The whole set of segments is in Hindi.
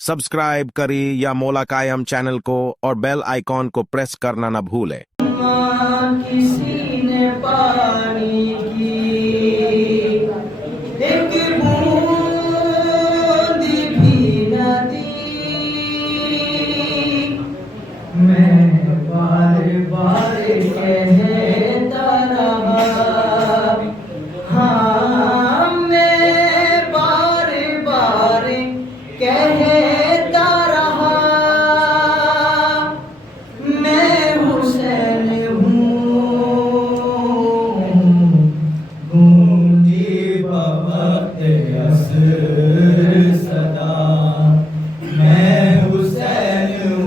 सब्सक्राइब करें या मोलाकायम चैनल को और बेल आइकॉन को प्रेस करना न भूलें। किसी ने पानी की एक बूंद भी न दी, मैं बार बार कहता रहा, हाँ मैं बार बार कहता रहा, मैं हुसैन गूंजी बवक्त असर सदा, मैं हुसैन हूँ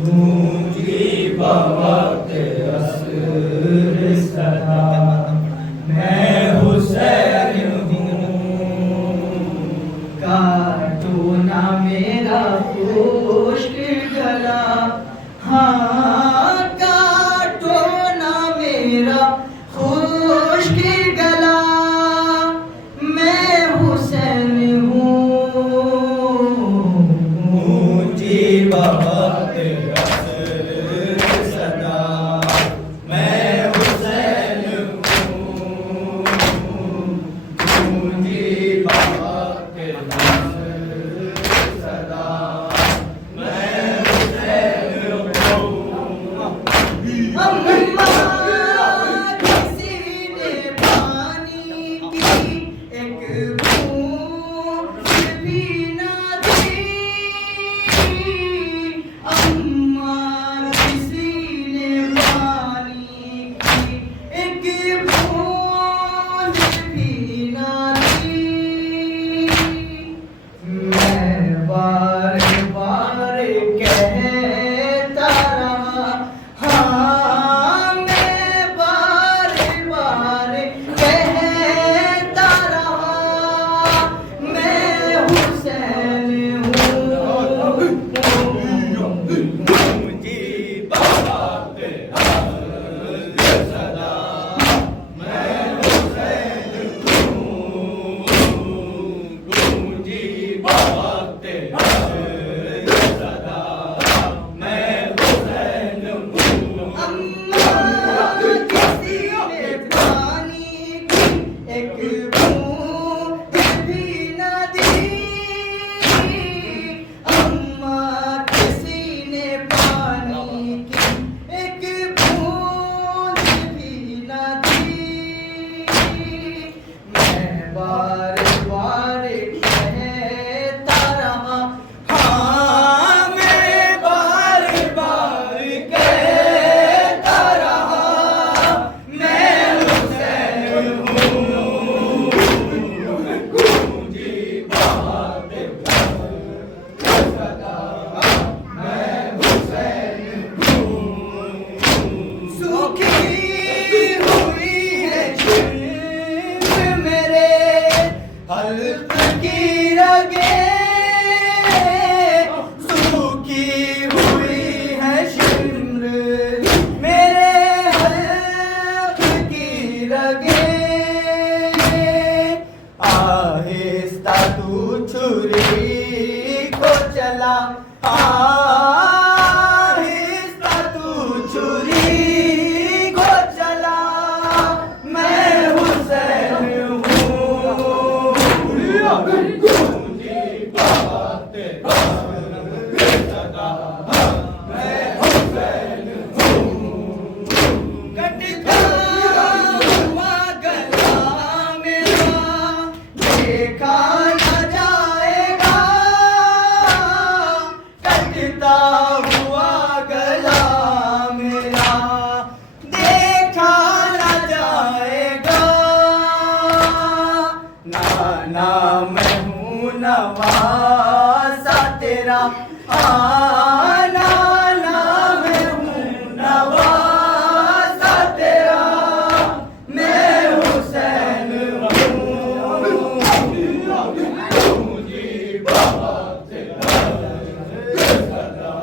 गूंजी बवक्त असर सदा, मैं हुसैन हूँ। काटो ना मेरा खुश्क गला, हाँ काटो ना मेरा खुश्क गला, मैं हुसैन हूँ गूंजी बवक्त असर सदा, मैं हुसैन हूँ गूंजी बवक्त असर सदा, मैं हुसैन हूँ। अम्मा किसी ने पानी की एक बूंद भी न दी, अम्मा किसी ने पानी की एक बूंद भी न दी, मैं बार बार कहता रहा, हाँ मैं बार बार कहता रहा, मैं हुसैन हूँ गूंजी बवक्त असर सदा, मैं हुसैन हूँ गूंजी बवक्त असर सदा, मैं हुसैन हूँ। अम्मा किसी ने पानी की एक बूंद भी न दी, अम्मा किसी ने पानी की एक बूंद भी न दी, मैं बार बार कहता रहा, हाँ मैं बार बार कहता रहा, मैं हुसैन हूँ गूंजी बवक्त असर सदा, मैं हुसैन हूँ। सूखी हुई है शिम्र मेरे हल्क की रगें, सूखी हुई है शिम्र मेरे हल्क की रगें, आहिस्ता तू छुरी को चला, आहिस्ता तू छुरी को चला, मैं हुसैन हूँ गूंजी बवक्त असर सदा, मैं हुसैन हूँ। कटता हुआ गला मेरा देखा न जाएगा, कटता हुआ गला मेरा देखा न जाएगा, नाना मैं हूँ नवासा तेरा, नाना मैं हूँ नवासा तेरा, मैं हुसैन हूँ गूंजी बवक्त असर सदा,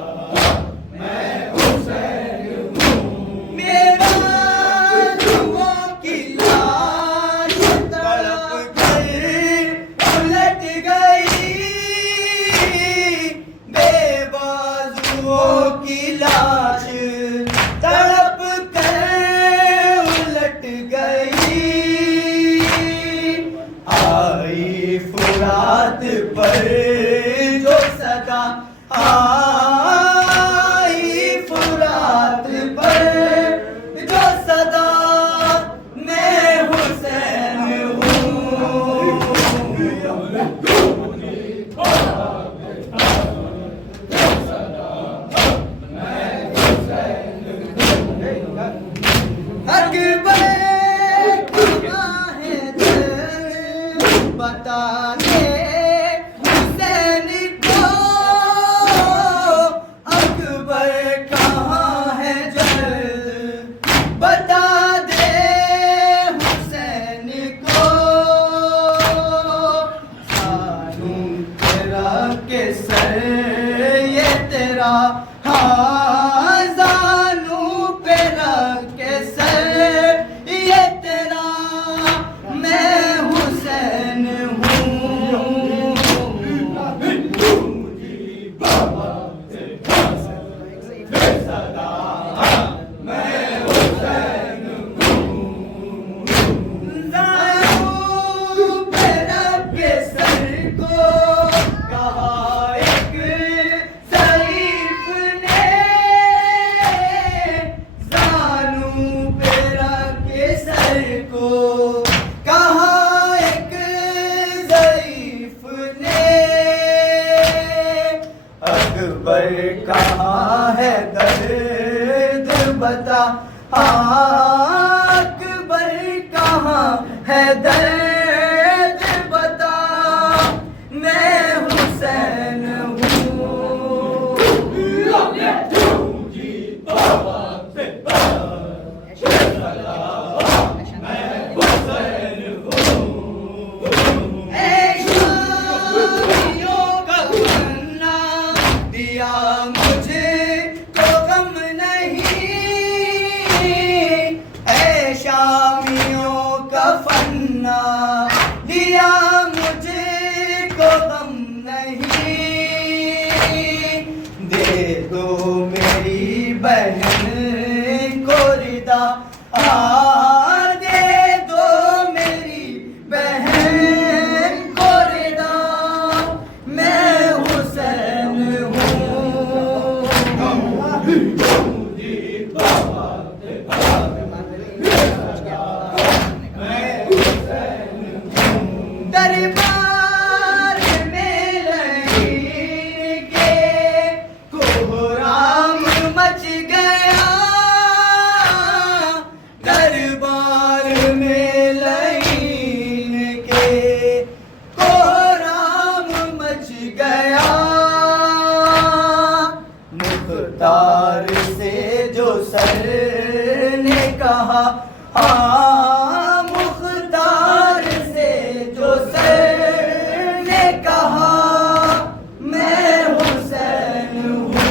मैं हुसैन हूँ। मेरा जुओं की लाश तड़प कर उलट गई, फुरात पर जो सदा आई, फुरात पर जो सदा मैं हुसैन हूँ। अकबर कहाँ है दिल बता दे हुसैन को, अकबर कहाँ है दिल बता दे हुसैन को। जानू तेरा केसर ये तेरा, हाँ जानू तेरा केसर ये तेरा, मैं हुसैन हूँ। जानू तेरा केसर को कहा एक ज़ईफ़ ने, जानू तेरा केसर को कहा एक ज़ईफ़ ने। अकबर कहाँ है दर्द बता, अकबर कहाँ है दर्द बता, मैं हुसैन शामियों का फन्ना दिया मुझे तो गम नहीं, ऐ शामियों का फन्ना दिया मुझे को गम नहीं। दे दो मेरी बहन को रिदा, दे दो मेरी बहन को रिदा, मैं हुसैन हूँ। दरबार में लड़ीन के कोहराम मच गया, दरबार में लड़ीन के कोहराम मच गया। मुख्तार से जो सर ने कहा, हाँ मुख्तार से जो सर ने कहा, मैं हुसैन हूँ।